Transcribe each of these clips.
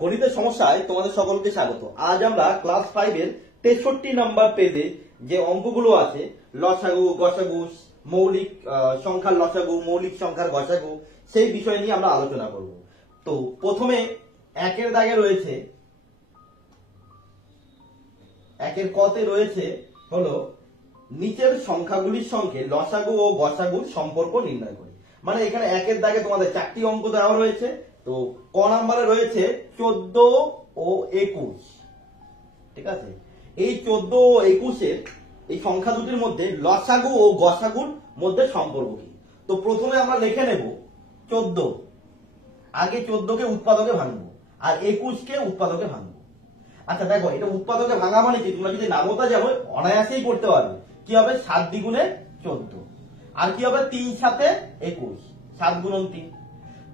গণিতের সমস্যায় তোমাদের সকলকে স্বাগত। আজ আমরা ক্লাস 5 এর 63 নাম্বার পেজে যে অঙ্কগুলো আছে, লসাগু, গসাগু, মৌলিক সংখ্যার লসাগু, মৌলিক সংখ্যার গসাগু, সেই বিষয় নিয়ে আমরা আলোচনা করব। তো প্রথমে একের দাগে রয়েছে, একের কতে রয়েছে হলো নিচের সংখ্যাগুলির সঙ্গে লসাগু ও গসাগুর সম্পর্ক নির্ণয় করি। মানে এখানে একের দাগে তোমাদের 4টি অঙ্ক দেওয়া রয়েছে। তো ক নাম্বারে রয়েছে 14 ও 21। ঠিক আছে, এই 14 ও 21 এর এই সংখ্যা দুটির মধ্যে লসাগু ও গসাগুর মধ্যে সম্পর্ক কি। তো প্রথমে আমরা লিখে নেব 14, আগে 14 কে উৎপাদকে ভাঙবো আর 21 কে উৎপাদকে ভাঙবো। আচ্ছা দেখো, এটা উৎপাদকে ভাঙা মানে কি, তোমরা যদি নামতা যাবো অনায়াসেই করতে পারবে। কি হবে, 7 দ্বিগুণে 14, আর কি হবে 3 সাথে 21, 7 গুণন 3।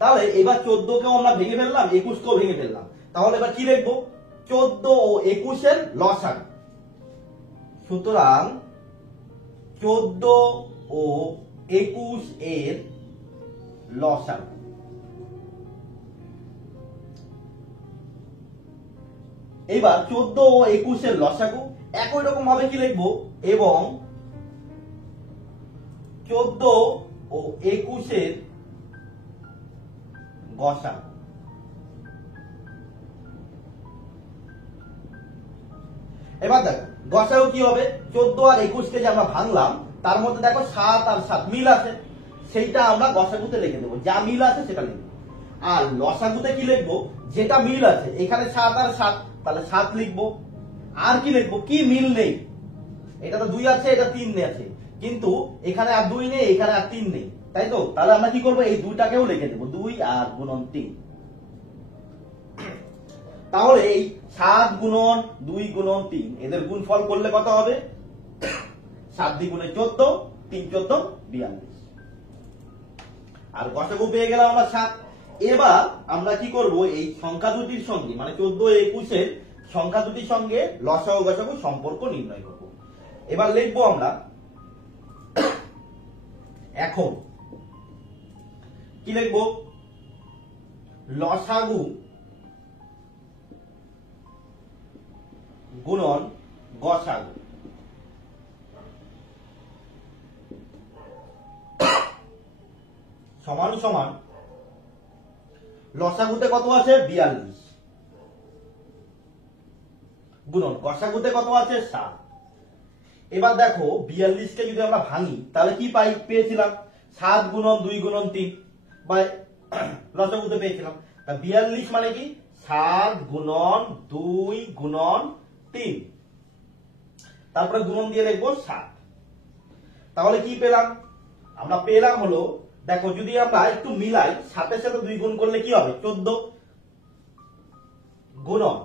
তাহলে এবার 14 কেও আমরা ভেঙে ফেললাম, 21 কেও ভেঙে ফেললাম। তাহলে এবার কি লিখবো, 14 ও 21 এর লসাগু। সুতরাং 14 ও 21 এর লসাগু। এবার 14 ও 21 এর লসাগু একই রকম ভাবে কি লিখবো, এবং 14 ও 21 এর গসাগু। এবার দেখো গসাগু কি হবে, 14 আর 21 কে যে আমরা ভাঙলাম তার মধ্যে দেখো 7 আর 7 মিল আছে, সেইটা আমরা গসাগুতে লিখে দেবো, যা মিল আছে সেটা লিখবো। আর লসাগুতে কি লিখবো, যেটা মিল আছে, এখানে 7 আর 7, তাহলে 7 লিখবো। আর কি লিখবো, কি মিল নেই, এটা তো 2 আছে, এটা 3 আছে, কিন্তু এখানে আর 2 নেই, এখানে আর 3 নেই, তাই তো। তাহলে আমরা কি করবো, এই 2টাকেও লিখে দেবো, 2 আর গুণন 3। তাহলে এই 7 গুণন 2 গুণন 3 এদের গুণফল করলে কত হবে, 7 দ্বিগুণে 14, 3 14 42। আর গসাগু পেয়ে গেলাম আমরা 7। এবার আমরা কি করব, এই সংখ্যা দুটির সঙ্গে মানে 14 21 এর সংখ্যা দুটির সঙ্গে লসাগু গসাগু সম্পর্ক নির্ণয় করব। এবার লিখবো আমরা, এখন কি লিখবো, লসাগু গুণন গসাগু সমান সমান লসাগুতে কত আছে 42 গুণন গসাগুতে কত আছে 7। এবার দেখো 42 কে যদি আমরা ভাঙি তাহলে কি পেয়েছিলাম, 7 গুণন 2 গুণন 3 বা লসাগুতে পেয়েছিলাম। 42 মানে কি 7 গুণন 2 গুণন 3, তারপরে গুণন দিয়ে লিখবো 7। তাহলে কি পেলাম, আমরা পেলাম হলো, দেখো যদি আমরা একটু মিলাই, 7 এর সাথে 2 গুণ করলে কি হবে 14, গুণন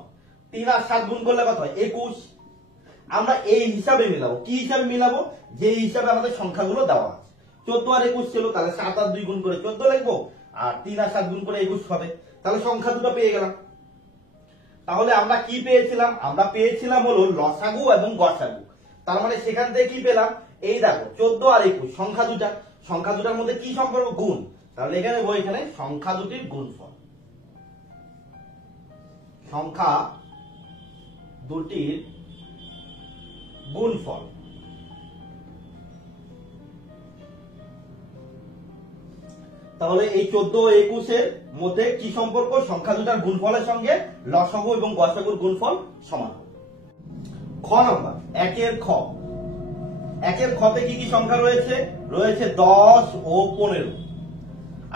3 আর 7 গুণ করলে কত হয় 21। আমরা এই হিসাবে মিলাবো, কি হিসাবে মিলাবো, যে হিসাবে আমাদের সংখ্যাগুলো দেওয়া আছে। 14 আর 21 ছিল, তাহলে 7 আর 2 গুণ করে 14 লিখবো, আর 3 আর 7 গুণ করে 21 হবে। তাহলে সংখ্যা দুটো পেয়ে গেলাম। তাহলে আমরা কি পেয়েছিলাম, আমরা পেয়েছিলাম হলো লসাগু এবং গসাগু। তার মানে সেখান থেকে কি পেলাম, এই দেখো 14 আর 21 সংখ্যা দুটার মধ্যে কি সম্পর্ক, গুণ। তাহলে এখানে এখানে সংখ্যা দুটির গুণফল, সংখ্যা দুটির গুণফল। তাহলে এই 14 ও 21 এর মধ্যে কি সম্পর্ক, সংখ্যা দুটার গুণফলের সঙ্গে লসাগু এবং গসাগুর গুণফল সমান। খ নাম্বার, একের খতে কি কি সংখ্যা রয়েছে, রয়েছে 10 ও 15।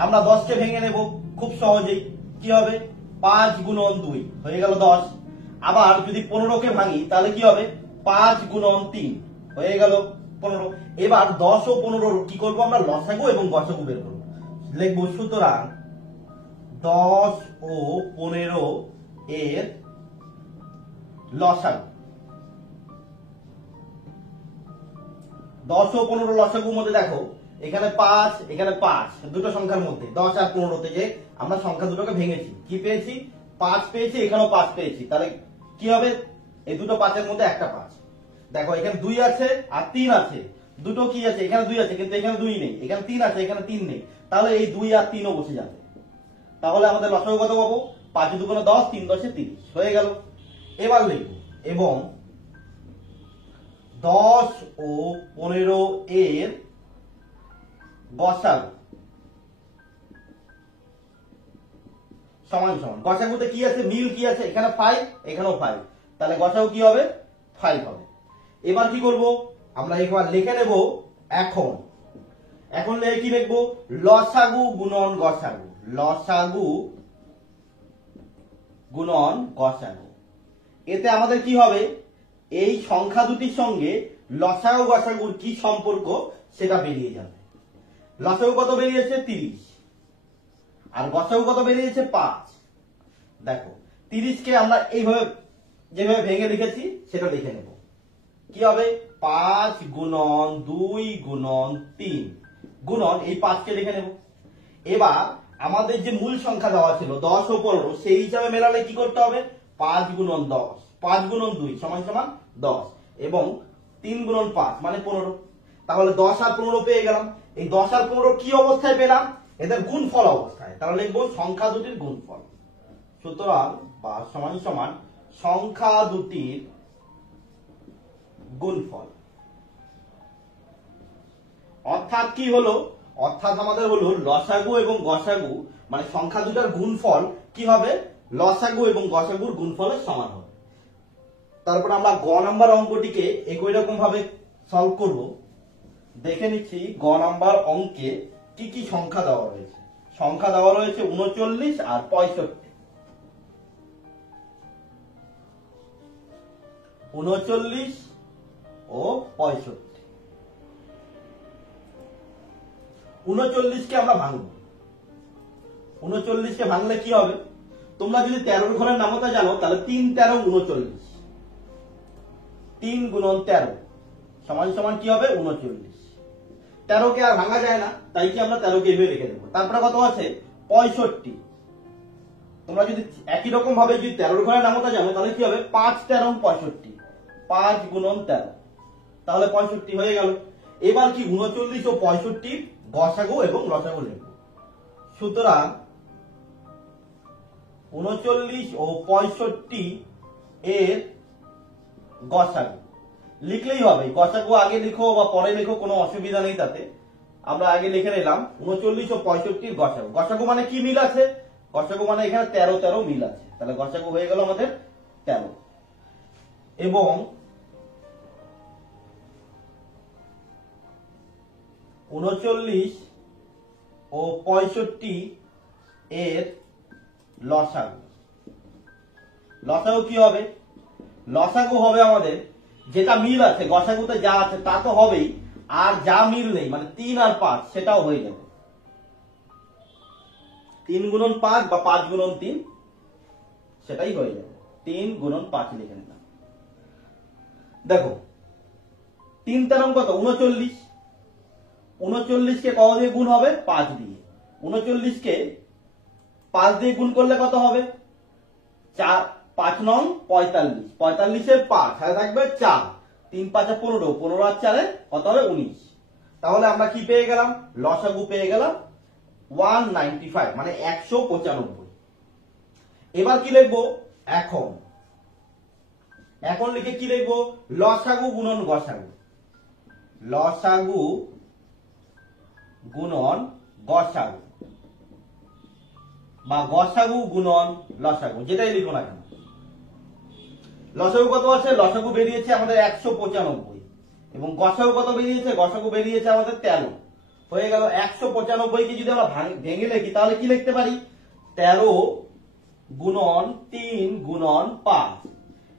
আমরা 10 কে ভেঙে নেব খুব সহজেই, কি হবে 5 গুণন 2 হয়ে গেল 10। আবার যদি 15 কে ভাঙি তাহলে কি হবে 5 গুণন 3 হয়ে গেল 15। এবার 10 ও 15 কি করব, আমরা লসাগু এবং গসাগু বের করব। লিখবো সুতরাং 10 ও 15 এর লসাগু। 10 ও 15 লসাগুর মধ্যে দেখো এখানে 5, এখানে 5, দুটো সংখ্যার মধ্যে 10 আর 15 থেকে আমরা সংখ্যা দুটোকে ভেঙেছি, কি পেয়েছি 5 পেয়েছি, এখানেও 5 পেয়েছি। তাহলে কি হবে, এই দুটো 5 এর মধ্যে একটা 5। দেখো এখানে 2 আছে আর 3 আছে, দুটো কি আছে, এখানে 2 আছে কিন্তু এখানে 2 নেই, এখানে 3 আছে এখানে 3 নেই, তাহলে এই 2 আর 3ও বসে যাবে। তাহলে আমাদের লসাগু কত পাবো, 5 দুগুণে 10, 3 10 30 হয়ে গেল। এবার লিখব এবং 10 ও 15 এর গসাগু সমান সমান। গসাগুতে কি আছে, মিল কি আছে, এখানে 5 এখানেও 5, তাহলে গসাগু কি হবে 5 হবে। এবার কি করব আমরা একবার লিখে নেব এখন লিখে কি লিখবো, লসাগু গুণন গসাগু, লসাগু গুণন গসাগু। এতে আমাদের কি হবে, এই সংখ্যা দুটির সঙ্গে লসাগু গসাগুর কি সম্পর্ক সেটা বেরিয়ে যাবে। লসাগু কত বেরিয়েছে 30 আর গসাগু কত বেরিয়েছে 5। দেখো 30 কে আমরা এইভাবে যেভাবে ভেঙে লিখেছি সেটা লিখে নেব। কি হবে 5 গুণন 2 গুণন 3 গুণন এই 5 কে লিখে নেব। এবার আমাদের যে মূল সংখ্যা দেওয়া ছিল 10 ও 15, সেই হিসাবে মেলালে কি করতে হবে, 5 গুণন 10, 5 গুণন 2 সমান সমান 10 এবং 3 গুণন 5 মানে 15। তাহলে 10 আর 15 পেয়ে গেলাম। এই 10 আর 15 কি অবস্থায় পেলাম, এদের গুণফল অবস্থায়। তাহলে লিখবো সংখ্যা দুটির গুণফল। সুতরাং বা সমান সমান সংখ্যা দুটির গুণফল। অর্থাৎ কি হলো, অর্থাৎ আমাদের হলো লসাগু এবং গসাগু মানে সংখ্যা দুটার গুণফল কি হবে, লসাগু এবং গসাগুর গুণফলের সমান হবে। তারপর আমরা গ নাম্বার অঙ্কটিকে একই রকম ভাবে সলভ করব। দেখে নিচ্ছি গ নাম্বার অঙ্কে কি কি সংখ্যা দেওয়া রয়েছে। সংখ্যা দেওয়া রয়েছে 39 আর 65। 39 ও 65। 39 কে আমরা ভাঙবো। 39 কে ভাঙলে কি হবে, তোমরা যদি 13 ঘরের নামতা জানো তাহলে 3 13 39, 3 গুণন 13 সমান সমান কি হবে 39। 13 কে আর ভাঙা যায় না, তাই কি আমরা 13 কে এভাবে রেখে দেবো। তারপরে কত আছে 65। তোমরা যদি একই রকম ভাবে যদি 13 ঘরের নামতা জানো তাহলে কি হবে 5 13 65, 5 গুণন 13 তাহলে 65 হয়ে গেল। এবার কি 39 ও 65 গসাগু এবং লসাগু লিখব। সুতরাং 39 ও 65 এর গসাগু লিখলেই হবে। গসাগু আগে লিখো বা পরে লিখো, কোনো অসুবিধা নেই তাতে। আমরা আগে লিখে নিলাম 39 ও 65 গসাগু। গসাগু মানে কি মিল আছে, গসাগু মানে এখানে 13 13 মিল আছে, তাহলে গসাগু হয়ে গেল আমাদের 13। এবং 39 ও 65 এর লসাগু। লসাগু কি হবে, লসাগু হবে আমাদের যেটা মিল আছে গসাগুতে যা আছে তা তো হবেই, আর যা মিল নেই মানে 3 আর 5 সেটাও হয়ে যাবে। 3 গুণন 5 বা 5 গুণন 3 সেটাই হয়ে যাবে। 3 গুণন 5 লিখে নিলাম। দেখো 3 তেরং কত 39, 39 কে কত দিয়ে গুণ হবে 5 দিয়ে। 39 কে 5 দিয়ে গুণ করলে কত হবে 4, 5 নং 45, 45 এর 5 হাতে থাকবে 4, 3 5 15, 15 আর 4 কত হবে 19। তাহলে আমরা কি পেয়ে গেলাম, লসাগু পেয়ে গেলাম 195 মানে 195। এবার কি লিখবো, এখন লিখে কি লিখবো, লসাগু গুণন গসাগু, লসাগু গুণন গসাগু বা গসাগু গুণন লসাগু, যেটাই লিখো না কেন। লসাগু কত আছে, লসাগু বেরিয়েছে আমাদের 195 এবং গসাগু কত বেরিয়েছে, গসাগু বেরিয়েছে আমাদের 13। হয়ে গেল 195 কে যদি আমরা ভেঙে লিখি তাহলে কি লিখতে পারি 13 গুণন 3 গুণন 5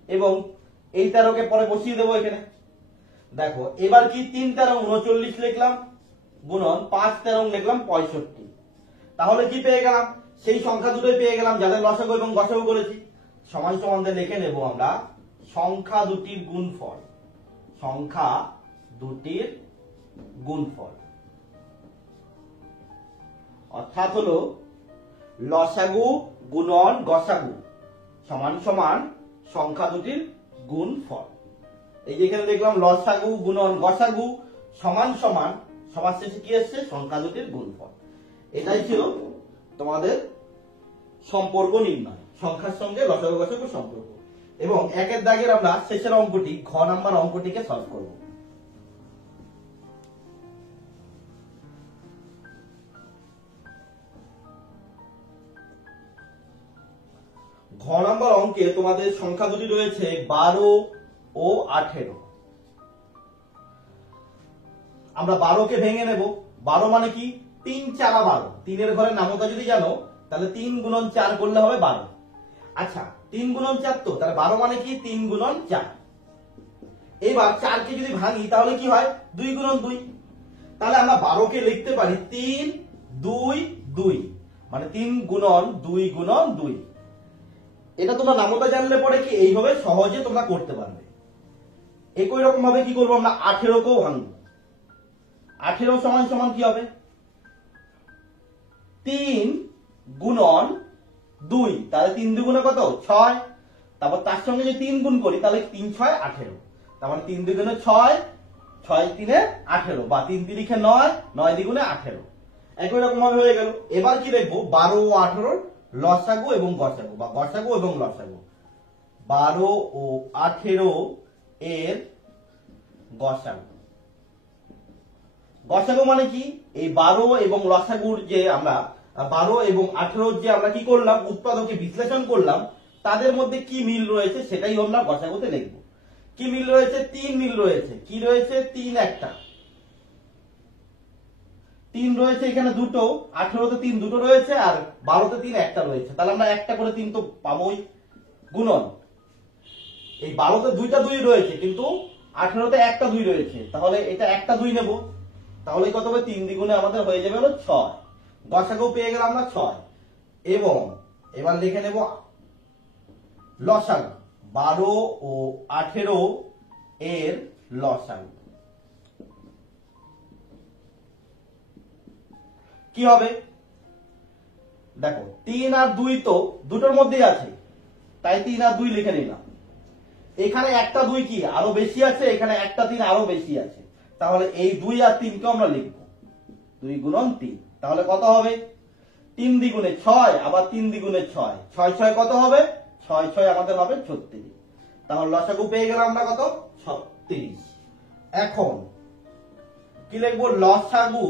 এবং এই 13 কে পরে বসিয়ে দেবো এখানে। দেখো এবার কি 3 13 39 লিখলাম গুণন 5 13 লিখলাম 65। তাহলে কি পেয়ে গেলাম, সেই সংখ্যা দুটোই পেয়ে গেলাম যাদের লসাগু এবং গসাগু করেছি। সমান সমান দিয়ে লিখে নেব আমরা সংখ্যা দুটির গুণফল, সংখ্যা দুটির গুণফল। অর্থাৎ হলো লসাগু গুণন গসাগু সমান সমান সংখ্যা দুটির গুণফল। এই যে এখানে দেখলাম লসাগু গুণন গসাগু সমান সমান, সবার শেষে কি আসছে সংখ্যা দুটির গুণফল। এটাই ছিল তোমাদের সম্পর্ক নির্ণয়। সংখ্যার সঙ্গে লসাগু গসাগু সম্পর্ক। এবং একের দাগের আমরা শেষের অঙ্কটি ঘ নাম্বার অঙ্কটিকে সলভ করব। ঘ নাম্বার অঙ্কে তোমাদের সংখ্যা দুটি রয়েছে 12 ও 18। আমরা 12কে ভেঙে নেব। 12 মানে কি? 3 4 12। 3 ঘরের নামতা যদি জানো তাহলে 3 গুণন 4 করলে হবে 12। আচ্ছা 3 গুণন 4 তো, তাহলে 12 মানে কি? 3 গুণন 4। এবার 4কে যদি ভাঙি তাহলে কি হয়? 2 গুণন 2। তাহলে আমরা 12কে লিখতে পারি 3 2 2, মানে 3 গুণন 2 গুণন 2। এটা তোমরা নামতা জানলে পরে কি এইভাবে সহজে তোমরা করতে পারবে। একই রকম ভাবে কি করবো আমরা 18কেও ভাঙবো। 18 সমান সমান কি হবে? 3 গুণন 2, তাহলে 3 দুগুণে কত? 6। তারপর তার সঙ্গে যদি 3 গুণ করি তাহলে 3 6 18, তার মানে 3 দুগুণে 6, 6 3 18, বা 3 3 9, 9 দ্বিগুণে 18। একই রকম ভাবে হয়ে গেল। এবার কি দেখবো? 12 ও 18 লসাগু এবং গসাগু, বা গসাগু এবং লসাগু। 12 ও 18 এর গসাগু। গসাগু মানে কি? এই 12 এবং লসাগুর যে আমরা 12 এবং 18 যে আমরা কি করলাম? উৎপাদকে বিশ্লেষণ করলাম, তাদের মধ্যে কি মিল রয়েছে সেটাই আমরা গসাগুতে লিখব। কি মিল রয়েছে? 3 মিল রয়েছে। কি রয়েছে? 3 একটা। 3 রয়েছে এখানে দুটো, 18তে 3 দুটো রয়েছে, আর 12তে 3 একটা রয়েছে। তাহলে আমরা একটা করে 3 তো পাবোই। গুণন এই 12তে 2টা 2 রয়েছে, কিন্তু 18তে একটা 2 রয়েছে, তাহলে এটা একটা 2 নেব। তাহলে কত হবে? 3 দ্বিগুণে আমাদের হয়ে যাবে হলো 6। গসাগু পেয়ে গেলাম আমরা 6। এবং এবার লিখে নেব লসাগু। 12 ও 18 এর লসাগু কি হবে? দেখো 3 আর 2 তো দুটোর মধ্যেই আছে, তাই 3 আর 2 লিখে নিলাম। এখানে একটা 2 কি আরো বেশি আছে, এখানে একটা 3 আরো বেশি আছে, তাহলে এই 2 আর 3 কে আমরা লিখবো 2 গুণন 3। তাহলে কত হবে? 3 দ্বিগুণে 6, আবার 3 দ্বিগুণে 6, 6 6 কত হবে? 6 6 আমাদের হবে 36। তাহলে লসাগু পেয়ে গেলাম আমরা কত? 36। এখন কি লিখবো? লসাগু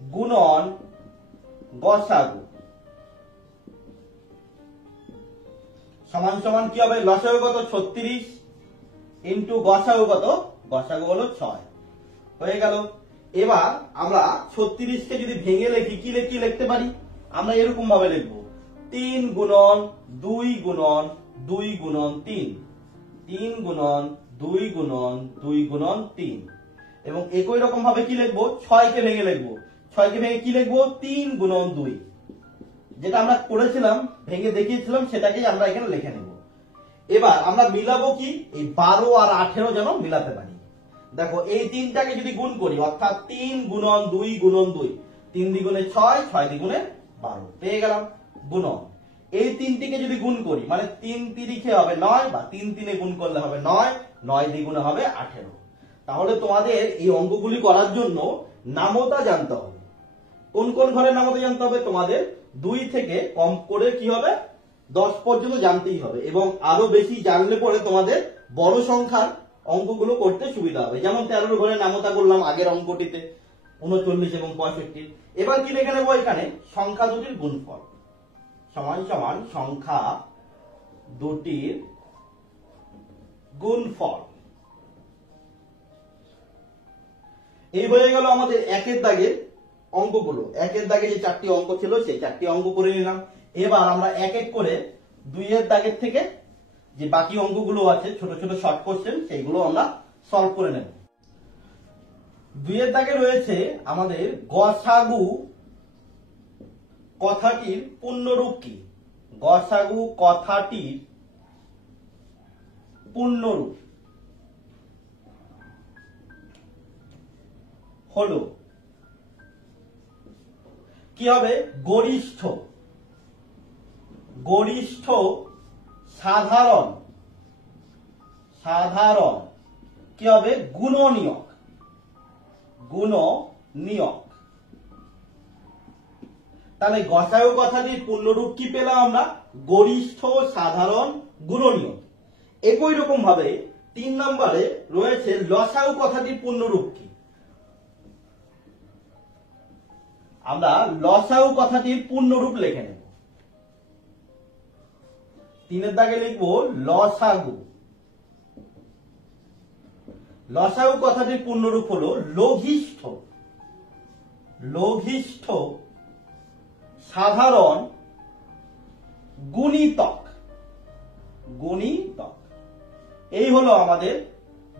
গুণন গসাগু সমান সমান কি হবে? লসাগু কত? 36 ইন্টু গসাগু কত? গসাগু হলো 6। হয়ে গেল। এবার আমরা 36কে যদি ভেঙে লিখি কি লিখতে পারি? আমরা এরকম ভাবে লিখবো 3 গুণন 2 গুণন 2 গুণন 3, 3 গুণন 2 গুণন 2 গুণন 3। এবং একই রকম ভাবে কি লিখবো? 6কে ভেঙে লিখবো। 6কে ভেঙে কি লিখবো? 3 গুণন 2, যেটা আমরা করেছিলাম ভেঙে দেখিয়েছিলাম সেটাকেই আমরা এখানে লিখে নেব। এবার আমরা মিলাবো কি? এই 12 আর 18 যেন মিলাতে পারি। দেখো এই তিনটাকে যদি গুণ করি, অর্থাৎ 3 গুণন 2 গুণন 2, 3 দ্বিগুণে 6, 6 দ্বিগুণে 12 পেয়ে গেলাম। গুণন এই তিনটিকে যদি গুণ করি, মানে 3 তিরিখে হবে 9, বা 3 3 গুণ করলে হবে 9, 9 দ্বিগুণে হবে 18। তাহলে তোমাদের এই অঙ্কগুলি করার জন্য নামতা জানতে হবে। কোন কোন ঘরের নামতা জানতে হবে? তোমাদের 2 থেকে কম করে কি হবে? 10 পর্যন্ত জানতেই হবে। এবং আরো বেশি জানলে পরে তোমাদের বড় সংখ্যার অঙ্কগুলো করতে সুবিধা হবে। যেমন 13 ঘরের নামতা করলাম আগের অঙ্কটিতে, 39 এবং 65। এবার কি লিখে নেবো? এখানে সংখ্যা দুটির গুণফল সমান সমান সংখ্যা দুটির গুণফল। এই হয়ে গেল আমাদের একের দাগের অঙ্কগুলো। একের দাগে যে 4টি অঙ্ক ছিল সেই 4টি অঙ্ক করে নিলাম। এবার আমরা এক এক করে 2 এর দাগের থেকে যে বাকি অঙ্কগুলো আছে ছোট ছোট শর্ট কোশ্চেন, সেইগুলো আমরা সলভ করে নেব। 2 এর দাগে রয়েছে আমাদের গসাগু কথাটির পূর্ণরূপ কি? গসাগু কথাটির পূর্ণরূপ হলো কি হবে? গরিষ্ঠ, গরিষ্ঠ সাধারণ, সাধারণ কি হবে? গুণনীয়ক, গুণনীয়ক। তাহলে গসাগু কথাটির পূর্ণরূপ কি পেলাম আমরা? গরিষ্ঠ সাধারণ গুণনীয়ক। একই রকম ভাবে 3 নম্বরে রয়েছে লসাগু কথাটির পূর্ণরূপ কি? আমরা লসাগু কথাটির পূর্ণরূপ লিখে নেব। 3 দাগে লিখব লসাগু। লসাগু কথাটির পূর্ণরূপ হলো লঘিষ্ঠ, লঘিষ্ঠ সাধারণ গুণিতক, গুণিতক। এই হলো আমাদের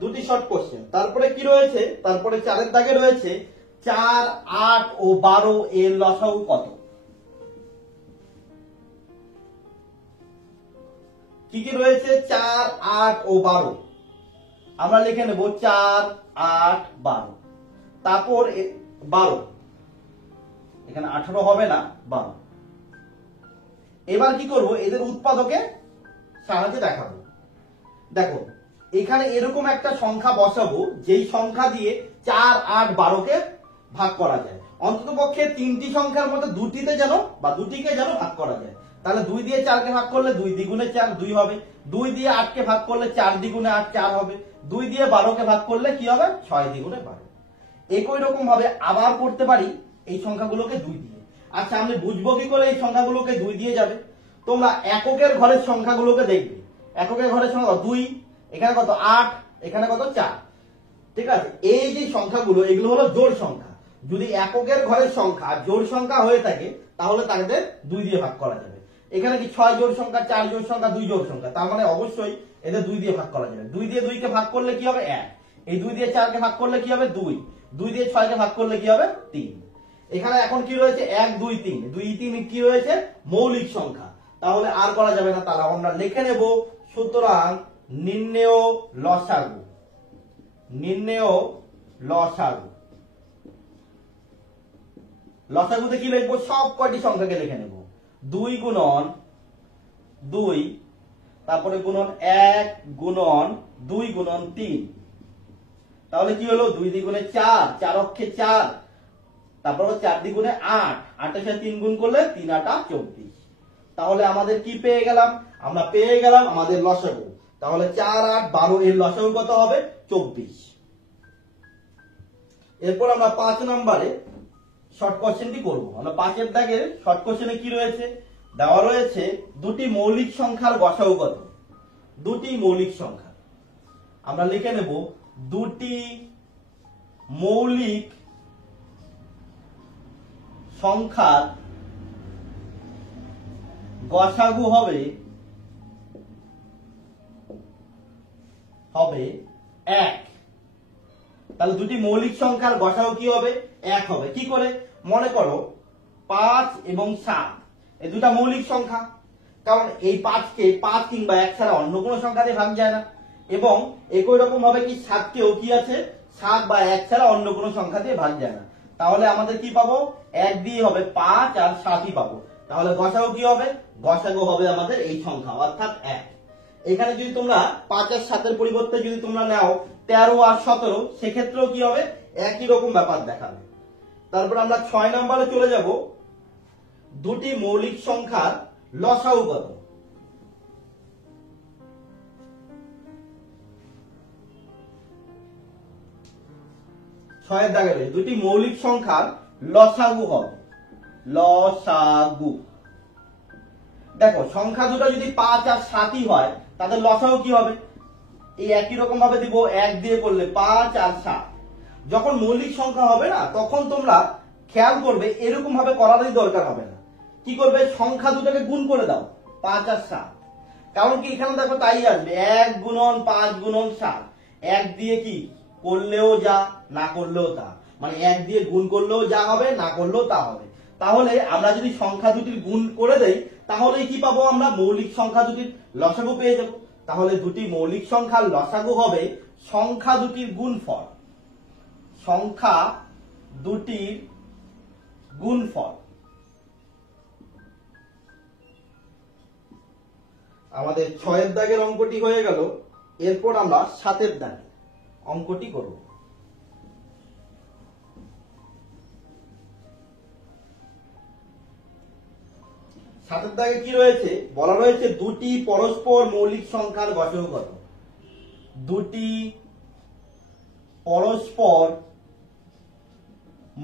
দুটি শর্ট কোশ্চেন। তারপরে কি রয়েছে? তারপরে 4 দাগে রয়েছে 4, 8 ও 12 এর লসাগু কত? কি কি রয়েছে? 4, 8 ও 12। আমরা লিখে নেব 4, 8, 12। তারপর 12, এখানে 18 হবে না, 12। এবার কি করব? এদের উৎপাদকে সাহায্যে দেখাবো। দেখো এখানে এরকম একটা সংখ্যা বসাবো যেই সংখ্যা দিয়ে 4, 8, 12কে ভাগ করা যায়। অন্তত পক্ষে 3টি সংখ্যার মধ্যে দুটিতে যেন বা দুটিকে যেন ভাগ করা যায়। তাহলে 2 দিয়ে 4কে ভাগ করলে 2 দ্বিগুণে 4 2 হবে। 2 দিয়ে 8কে ভাগ করলে 4 দ্বিগুণে 8 4 হবে। 2 দিয়ে 12কে ভাগ করলে কি হবে? 6 দ্বিগুণে 12। একই রকম ভাবে আবার করতে পারি এই সংখ্যাগুলোকে 2 দিয়ে। আচ্ছা আমি বুঝবো কি করে এই সংখ্যাগুলোকে 2 দিয়ে যাবে? তোমরা এককের ঘরের সংখ্যাগুলোকে দেখবে। এককের ঘরের সংখ্যা 2, এখানে কত 8, এখানে কত 4। ঠিক আছে, এই যে সংখ্যাগুলো এগুলো হলো জোড় সংখ্যা। যদি এককের ঘরের সংখ্যা জোড় সংখ্যা হয়ে থাকে তাহলে তাদের 2 দিয়ে ভাগ করা যাবে। এখানে কি 6 জোড় সংখ্যা, 4 জোড় সংখ্যা, 2 জোড় সংখ্যা, তার মানে অবশ্যই এদের 2 দিয়ে ভাগ করা যাবে। 2 দিয়ে 2 কে ভাগ করলে কি হবে? 1। এই 2 দিয়ে 4 কে ভাগ করলে কি হবে? 2। 2 দিয়ে 6 কে ভাগ করলে কি হবে? 3। এখানে এখন কি রয়েছে? 1 2 3। 2 3 কি রয়েছে? মৌলিক সংখ্যা। তাহলে আর করা যাবে না, তাহলে আমরা লিখে নেব সুতরাং নির্ণেয় লসাগু, নির্ণেয় লসাগু। লসাগুতে কি লিখবো? সব কয়টি সংখ্যাকে লিখে নেব। 2 গুণন 2, তারপরে গুণন 1 গুণন 2 গুণন 3। তাহলে কি হলো? 2 দ্বিগুণে 4, 4 অক্ষে 4, তারপর 4 দ্বিগুণে 8, 8 এর সাথে 3 গুণ করলে 3 8 24। তাহলে আমাদের কি পেয়ে গেলাম? আমরা পেয়ে গেলাম আমাদের লসাগু। তাহলে 4, 8, 12 এর লসাগু কত হবে? 24। এরপর আমরা 5 নম্বরে শর্ট কোশ্চেনটি করব। আমরা 5 দাগের শর্ট কোশ্চেনে কি রয়েছে? দেওয়া রয়েছে দুটি মৌলিক সংখ্যার গসাগু কত? দুটি মৌলিক সংখ্যা আমরা লিখে নেব দুটি মৌলিক সংখ্যার গসাগু হবে 1। তাহলে দুটি মৌলিক সংখ্যার গসাগু কি হবে? 1 হবে। কি করে? মনে করো 5 এবং 7 এই দুটা মৌলিক সংখ্যা, কারণ এই 5কে 5 কিংবা 1 ছাড়া অন্য কোনো সংখ্যা দিয়ে ভাগ যায় না। এবং একই রকম ভাবে কি 7কেও কি আছে? 7 বা 1 ছাড়া অন্য কোনো সংখ্যা দিয়ে ভাগ যায় না। তাহলে আমাদের কি পাবো? 1 দিয়ে হবে 5 আর 7ই পাবো। তাহলে গসাগু কি হবে? গসাগু হবে আমাদের এই সংখ্যা অর্থাৎ 1। এখানে যদি তোমরা 5 আর 7 এর পরিবর্তে যদি তোমরা নাও 13 আর 17, সেক্ষেত্রেও কি হবে? একই রকম ব্যাপার দেখাবে। তারপর আমরা 6 নম্বরে চলে যাব। দুটি মৌলিক সংখ্যার লসাগু কত? ছয়ের দাগে রয়েছে দুটি মৌলিক সংখ্যার লসাগু হবে। লসাগু দেখো সংখ্যা দুটো যদি 5 আর 7ই হয় তাদের লসাগু কি হবে? এই একই রকম ভাবে দিব, 1 দিয়ে করলে 5 আর 7। যখন মৌলিক সংখ্যা হবে না তখন তোমরা খেয়াল করবে এরকম ভাবে করারই দরকার হবে না। কি করবে? সংখ্যা দুটোকে গুণ করে দাও, 5 আর 7। কারণ কি এখানে দেখো তাই আসবে, 1 গুণন 5 গুণন 7। 1 দিয়ে কি করলেও যা, না করলেও তা, মানে 1 দিয়ে গুণ করলেও যা হবে, না করলেও তা হবে। তাহলে আমরা যদি সংখ্যা দুটির গুণ করে দেই তাহলে কি পাবো? আমরা মৌলিক সংখ্যা দুটির লসাগু পেয়ে যাব। তাহলে দুটি মৌলিক সংখ্যার লসাগু হবে সংখ্যা দুটির গুণফল, সংখ্যা দুটির গুণফল। আমাদের 6 দাগের অঙ্কটি হয়ে গেল। এরপর আমরা 7 দাগের অঙ্কটি করব। 7 দাগে কি রয়েছে বলা রয়েছে দুটি পরস্পর মৌলিক সংখ্যার গসাগু কত। দুটি পরস্পর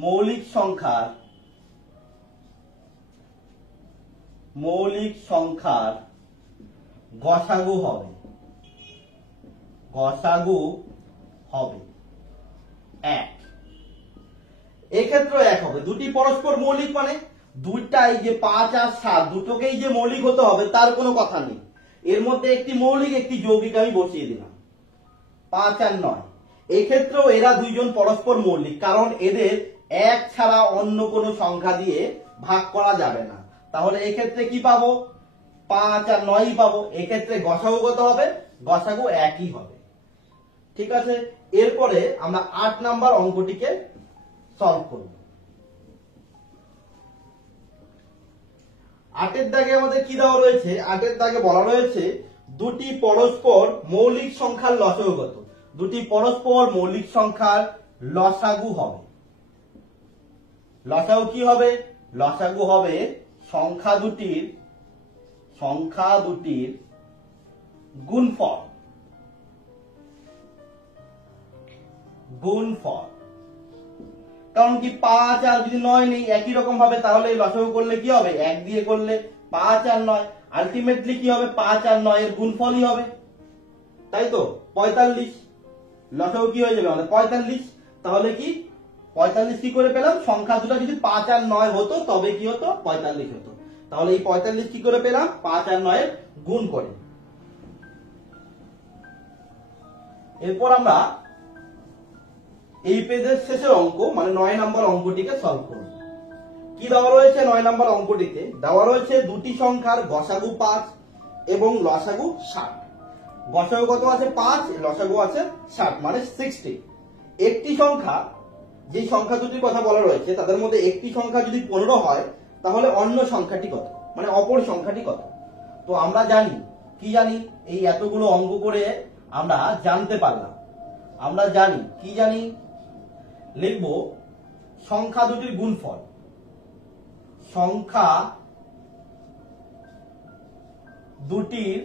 মৌলিক সংখ্যার গসাগু হবে 1। এক্ষেত্রে 1 হবে। দুটি পরস্পর মৌলিক মানে দুইটাই যে 5 আর 7 দুটোকেই যে মৌলিক হতে হবে তার কোনো কথা নেই। এর মধ্যে একটি মৌলিক একটি যৌগিক আমি বসিয়ে দিলাম 5 আর 9। এক্ষেত্রেও এরা দুইজন পরস্পর মৌলিক, কারণ এদের 1 ছাড়া অন্য কোনো সংখ্যা দিয়ে ভাগ করা যাবে না। তাহলে এক্ষেত্রে কি পাবো 5 আর 9ই পাবো। এক্ষেত্রে গসাগু কত হবে? গসাগু 1ই হবে। ঠিক আছে, এরপরে আমরা 8 নাম্বার অঙ্কটিকে সলভ করব। 8 দাগে আমাদের কি দেওয়া রয়েছে? 8 দাগে বলা রয়েছে দুটি পরস্পর মৌলিক সংখ্যার লসাগু কত। দুটি পরস্পর মৌলিক সংখ্যার লসাগু হবে। লসাগু কি হবে? লসাগু হবে সংখ্যা দুটির গুণফল। কারণ কি 5 আর যদি 9 নেই একই রকম ভাবে, তাহলে লসাগু করলে কি হবে? 1 দিয়ে করলে 5 আর 9 আলটিমেটলি কি হবে? 5 আর 9 এর গুণফলই হবে, তাই তো 45। লসাগু কি হয়ে যাবে আমাদের? 45। তাহলে কি 45 কি করে পেলাম? সংখ্যা দুটো যদি 5 আর 9 হতো তবে কি হতো? 45 হতো। তাহলে এই 45 কি করে পেলাম? 5 আর 9 এর গুণ করে। এরপর আমরা এই পেজের শেষের অঙ্ক মানে 9 নম্বর অঙ্কটিকে সলভ করব। কি দেওয়া রয়েছে 9 নম্বর অঙ্কটিতে? দেওয়া রয়েছে দুটি সংখ্যার গসাগু 5 এবং লসাগু 60। গসাগু কত আছে? 5, লসাগু আছে 60 মানে 60। একটি সংখ্যা, যে সংখ্যা দুটির কথা বলা রয়েছে তাদের মধ্যে একটি সংখ্যা যদি 15 হয় তাহলে অন্য সংখ্যাটি কত, মানে অপর সংখ্যাটি কত? তো আমরা জানি, কি জানি? এই এতগুলো অঙ্ক করে আমরা জানতে পারলাম। আমরা জানি, কি জানি? লিখব সংখ্যা দুটির গুণফল। সংখ্যা দুটির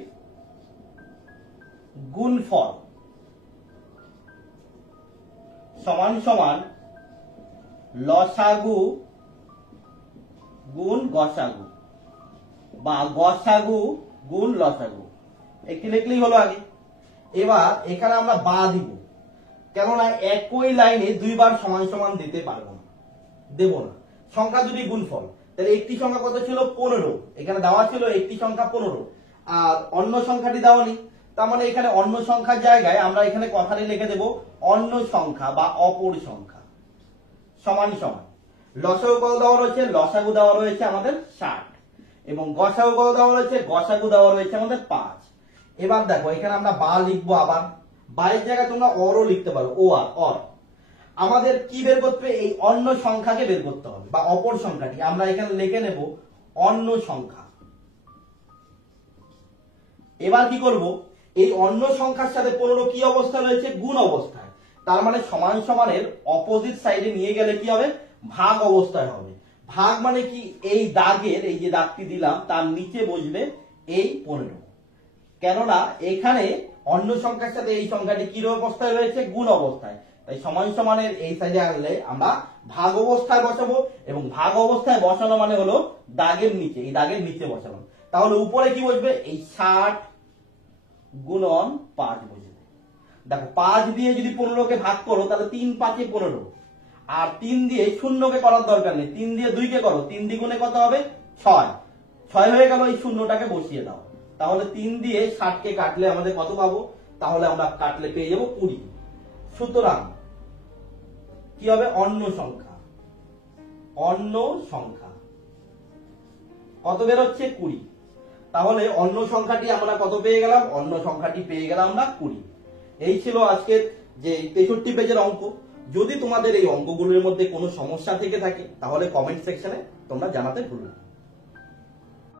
গুণফল সমান সমান লসাগু গুণ গসাগু বা গসাগু গুণ লসাগু। একটি লিখলেই হলো আগে। এবার এখানে আমরা বা দিব, কেননা একই লাইনে দুইবার সমান সমান দিতে পারবো না, দেব না। সংখ্যা দুটি গুণফল, তাহলে একটি সংখ্যা কত ছিল? 15। এখানে দেওয়া ছিল একটি সংখ্যা 15 আর অন্য সংখ্যাটি দেওয়া নেই। তার মানে এখানে অন্য সংখ্যার জায়গায় আমরা এখানে কথাটি লিখে দেব অন্য সংখ্যা বা অপর সংখ্যা সমান সমান লসাগু কত দেওয়া রয়েছে? লসাগু দেওয়া রয়েছে আমাদের 60 এবং গসাগু কত দেওয়া রয়েছে? গসাগু দেওয়া রয়েছে আমাদের 5। এবার দেখো এখানে আমরা বা লিখবো, আবার বাইরের জায়গায় তোমরা অরও লিখতে পারো, ও আর অর। আমাদের কি বের করতে হবে? এই অন্য সংখ্যাকে বের করতে হবে বা অপর সংখ্যাটি। আমরা এখানে লিখে নেব অন্য সংখ্যা। এবার কি করব? এই অন্য সংখ্যার সাথে 15 কি অবস্থায় রয়েছে? গুণ অবস্থায়। তার মানে সমান সমানের অপোজিট সাইডে নিয়ে গেলে কি হবে? ভাগ অবস্থায় হবে। ভাগ মানে কি? এই দাগের, এই যে দাগটি দিলাম তার নিচে বসবে এই 15, কেননা এখানে অন্য সংখ্যার সাথে এই সংখ্যাটি কি অবস্থায় রয়েছে? গুণ অবস্থায়। তাই সমান সমানের এই সাইডে আনলে আমরা ভাগ অবস্থায় বসাবো, এবং ভাগ অবস্থায় বসানো মানে হলো দাগের নিচে, এই দাগের নিচে বসানো। তাহলে উপরে কি বসবে? এই 60 গুণন 5 বসবে। দেখো 5 দিয়ে যদি 15কে ভাগ করো তাহলে 3 5 15, আর 3 দিয়ে শূন্যকে করার দরকার নেই, 3 দিয়ে 2 কে করো, 3 দ্বিগুণে কত হবে? 6। 6 হয়ে গেল, এই শূন্যটাকে বসিয়ে দাও। তাহলে 3 দিয়ে 60কে কাটলে আমাদের কত পাবো? তাহলে আমরা কাটলে পেয়ে যাবো 20। সুতরাং কি হবে? অন্য সংখ্যা। অন্য সংখ্যা কত বের হচ্ছে? 20। তাহলে অন্য সংখ্যাটি আমরা কত পেয়ে গেলাম? অন্য সংখ্যাটি পেয়ে গেলাম আমরা 20। এই ছিল আজকের যে 63 পেজের অঙ্ক। যদি তোমাদের এই অঙ্কগুলোর মধ্যে কোনো সমস্যা থেকে থাকে তাহলে কমেন্ট সেকশনে তোমরা জানাতে ভুলো না।